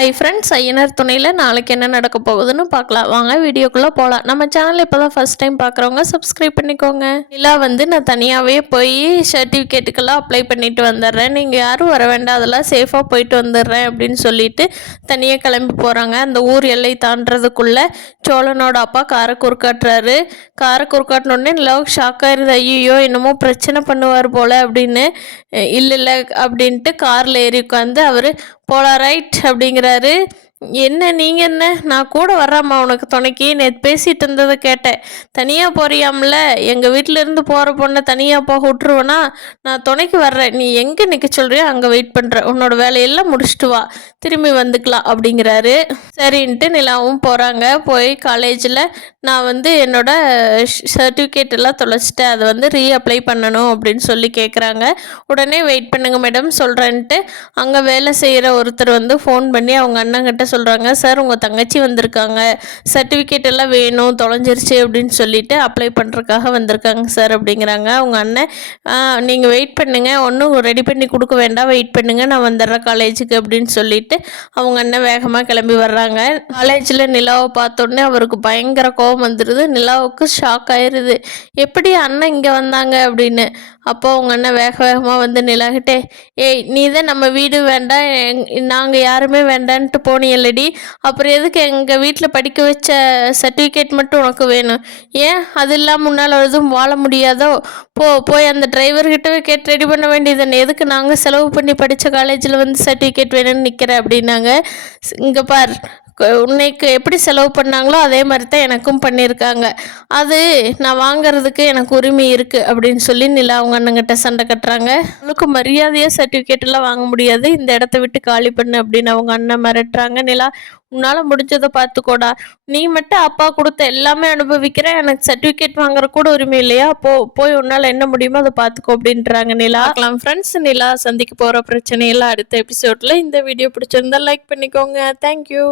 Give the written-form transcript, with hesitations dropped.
Hi friends, Ayyanar துணையில் நாளைக்கு என்ன நடக்க போகுதுன்னு பார்க்கலாம். வாங்க வீடியோக்குள்ளே போகலாம். நம்ம சேனல் இப்போ தான் ஃபஸ்ட் டைம் பார்க்குறவங்க சப்ஸ்கிரைப் பண்ணிக்கோங்க. நிலா நான் தனியாகவே போய் சர்டிஃபிகேட்டுக்கெல்லாம் அப்ளை பண்ணிட்டு வந்துடுறேன், நீங்கள் யாரும் வர வேண்டாம், அதெல்லாம் சேஃபாக போயிட்டு வந்துடுறேன் அப்படின்னு சொல்லிட்டு தனியாக கிளம்பி போகிறாங்க. அந்த ஊர் எல்லை தாண்டறதுக்குள்ளே சோழனோட அப்பா காரை குறுக்காட்டுறாரு. காரை குறுக்காட்டினோடனே நிலாவுக்கு ஷாக் ஆயிடுது. ஐயோ என்னமோ பிரச்சனை பண்ணுவார் போல் அப்படின்னு. இல்லை அப்படின்ட்டு காரில் ஏறி உட்காந்து அவர் போலாம் ரைட் அப்படிங்கிறாரு. என்ன நீங்கள் என்ன, நான் கூட வர்றேம்மா உனக்கு துணைக்கி. நேற்று பேசிகிட்டு இருந்ததை கேட்டேன். தனியாக போறியாம்ல, எங்கள் வீட்டிலேருந்து போகிற பொண்ணை தனியாக போக விட்டுருவேனா? நான் துணைக்கு வர்றேன், நீ எங்கே நிற்க சொல்கிறியோ அங்கே வெயிட் பண்ணுறேன், உன்னோட வேலையெல்லாம் முடிச்சுட்டு வா, திரும்பி வந்துக்கலாம் அப்படிங்கிறாரு. சரின்ட்டு நிலாவும் போகிறாங்க. போய் காலேஜில் நான் என்னோட சர்டிஃபிகேட் எல்லாம் தொலைச்சிட்டேன், அதை ரீஅப்ளை பண்ணணும் அப்படின்னு சொல்லி கேட்குறாங்க. உடனே வெயிட் பண்ணுங்க மேடம் சொல்கிறேன்ட்டு அங்கே வேலை செய்கிற ஒருத்தர் ஃபோன் பண்ணி அவங்க அண்ணங்கிட்ட சொல்கிறாங்க. சார் உங்கள் தங்கச்சி வந்திருக்காங்க, சர்டிஃபிகேட் எல்லாம் வேணும், தொலைஞ்சிருச்சு அப்படின்னு சொல்லிட்டு அப்ளை பண்ணுறதுக்காக வந்திருக்காங்க சார் அப்படிங்கிறாங்க. அவங்க அண்ணன் நீங்கள் வெயிட் பண்ணுங்கள், ஒன்றும் ரெடி பண்ணி கொடுக்க வேண்டாம், வெயிட் பண்ணுங்கள், நான் வந்துடுறேன் காலேஜுக்கு அப்படின்னு சொல்லிட்டு அவங்க அண்ணன் வேகமாக கிளம்பி வர்றாங்க. காலேஜில் நிலாவை பார்த்தோன்னே அவருக்கு பயங்கர கோபம் வந்துடுது. நிலாவுக்கு ஷாக் ஆயிடுது, எப்படி அண்ணன் இங்கே வந்தாங்க அப்படின்னு. அப்போ அவங்க அண்ணன் வேகமாக நிலாகிட்டே, ஏய் நீ தான் நம்ம வீடு வேண்டாம், நாங்கள் யாருமே வேண்டான்ட்டு போனியல்லடி, அப்புறம் எதுக்கு எங்கள் வீட்டில் படிக்க வச்ச சர்டிஃபிகேட் மட்டும் உனக்கு வேணும்? ஏன் அது இல்லாமல் முன்னால் எதுவும் வாழ முடியாதோ? போய் அந்த டிரைவர்கிட்டவே கேட்டு ரெடி பண்ண வேண்டியதுன்னு, எதுக்கு நாங்கள் செலவு பண்ணி படித்த காலேஜில் சர்டிஃபிகேட் வேணும்னு நிற்கிறேன் அப்படின்னாங்க. இங்கே பார், உன்னைக்கு எப்படி செலவு பண்ணாங்களோ அதே மாதிரி தான் எனக்கும் பண்ணியிருக்காங்க, அது நான் வாங்கிறதுக்கு எனக்கு உரிமை இருக்குது அப்படின்னு சொல்லி நிலா அவங்க அண்ணங்கிட்ட சண்டை கட்டுறாங்க. அவளுக்கு மரியாதையாக சர்டிஃபிகேட்டெல்லாம் வாங்க முடியாது, இந்த இடத்த விட்டு காலி பண்ணு அப்படின்னு அவங்க அண்ணன் மிரட்டுறாங்க. நிலா, உன்னால் முடிஞ்சதை பார்த்துக்கோடா, நீ மட்டும் அப்பா கொடுத்த எல்லாமே அனுபவிக்கிற, எனக்கு சர்டிஃபிகேட் வாங்குற கூட உரிமை இல்லையா? போய் உன்னால் என்ன முடியுமோ அதை பார்த்துக்கோ அப்படின்றாங்க. நிலா ஃப்ரெண்ட்ஸ், நிலா சந்திக்க போகிற பிரச்சனையெல்லாம் அடுத்த எபிசோடில். இந்த வீடியோ பிடிச்சிருந்தா லைக் பண்ணிக்கோங்க. தேங்க்யூ.